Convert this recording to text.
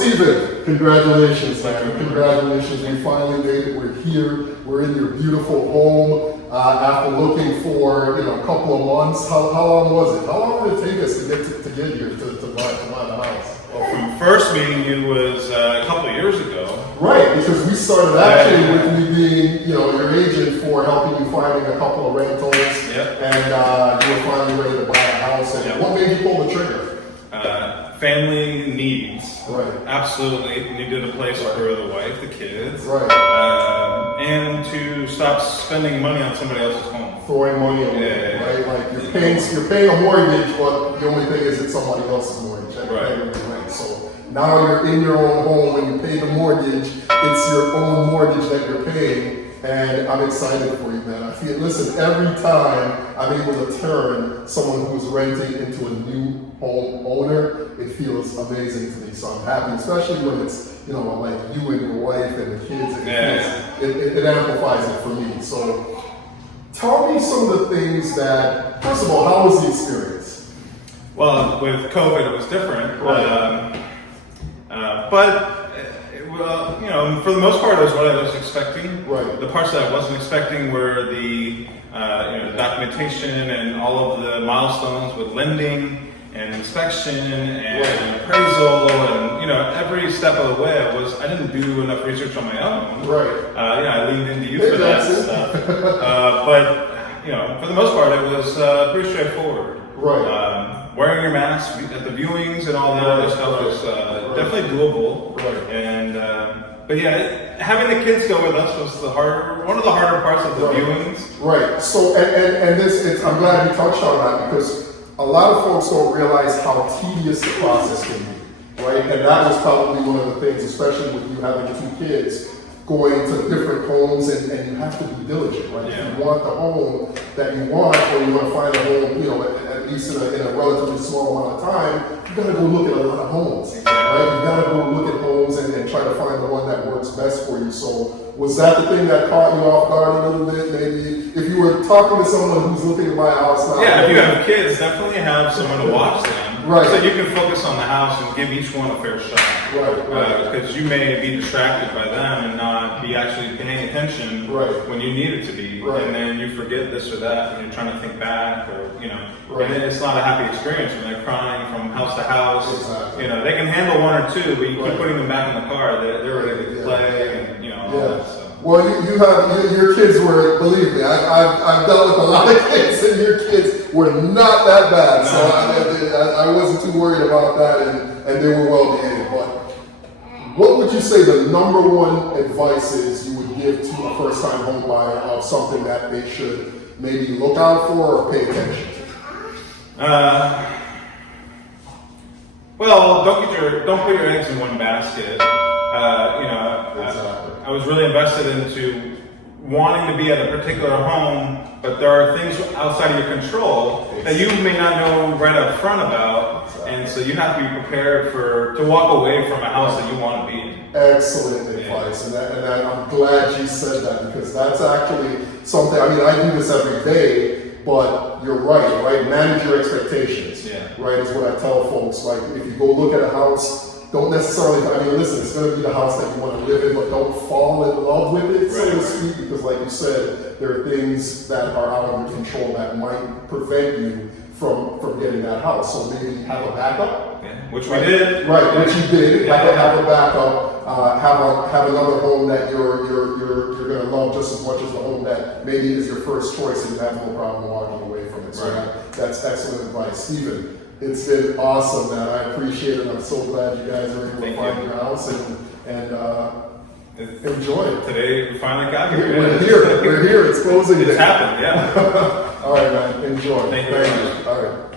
Stephen, congratulations, man. Congratulations. We finally made it. We're here. We're in your beautiful home after looking for a couple of months. How long was it? How long did it take us to get here to buy the house? Well, from first meeting you was a couple of years ago. Right, because we started actually with me being your agent for helping you finding a couple of rentals. Yep. And you were finally ready to buy a house. And what made you pull the trigger? Family needs. Right. Absolutely. Needed a place for the wife, the kids. Right. And to stop spending money on somebody else's home. Throwing money away, right? Like you're paying a mortgage, but the only thing is it's somebody else's mortgage. Right. So now you're in your own home and you pay the mortgage. It's your own mortgage that you're paying. And I'm excited for you, man. Listen, every time I'm able to turn someone who's renting into a new home owner, it feels amazing to me. So I'm happy, especially when it's, like you and your wife and the kids. It amplifies it for me. So tell me some of the things that, first of all, how was the experience? Well, with COVID, it was different. Right. For the most part, it was what I was expecting. Right. The parts that I wasn't expecting were the documentation and all of the milestones with lending and inspection and appraisal and every step of the way. I didn't do enough research on my own. Right. I leaned into you for that stuff. But for the most part, it was pretty straightforward. Right. Wearing your mask at the viewings and all that other stuff was definitely doable. Right. And but yeah, having the kids go with us was one of the harder parts of the viewings. Right. So and I'm glad you touched on that because a lot of folks don't realize how tedious the process can be. Right. And that was probably one of the things, especially with you having 2 kids, going to different homes and you have to be diligent, right? Yeah. If you want the home that you want, or you want to find a home, at least in a relatively small amount of time, you gotta go look at a lot of homes, right? You gotta go look at homes and try to find the one that works best for you. So was that the thing that caught you off guard a little bit? Maybe if you were talking to someone who's looking to buy a house now. Yeah, if you have kids, definitely have someone to watch them. Right. So you can focus on the house and give each one a fair shot. Right. Because you may be distracted by them and not be actually paying attention when you need it to be. Right. And then you forget this or that and you're trying to think back or, Right. and then it's not a happy experience when they're crying from house to house. Exactly. They can handle 1 or 2, but you keep putting them back in the car, they're ready to play and, all that stuff. Well, you have your kids were, believe me, I've dealt with a lot of kids, and your kids were not that bad. So I wasn't too worried about that, and they were well behaved. But what would you say the number one advice is you would give to a first-time home buyer of something that they should maybe look out for or pay attention to? Well, don't put your eggs in one basket. I was really invested into wanting to be at a particular home, but there are things outside of your control that you may not know right up front about, and so you have to be prepared to walk away from a house that you want to be in. Excellent advice, and I'm glad you said that because that's actually something. I mean, I do this every day, but you're right? Manage your expectations. Right, is what I tell folks. Like, if you go look at a house, don't necessarily. Listen, it's going to be the house that you want to live in, but don't fall in love with it, so to speak, because, like you said, there are things that are out of your control that might prevent you from getting that house. So maybe have a backup. Which we did. Right, which you did. Have a backup. Have another home that you're going to love just as much as the home that maybe is your first choice, and you have no problem walking away from it. So that's excellent advice, Stephen. It's been awesome, man. I appreciate it. I'm so glad you guys are able to find your house and enjoy it. Today we finally got here. We're here. It's closing day. It's happened, yeah. All right, man. Enjoy. Thank you very much. All right.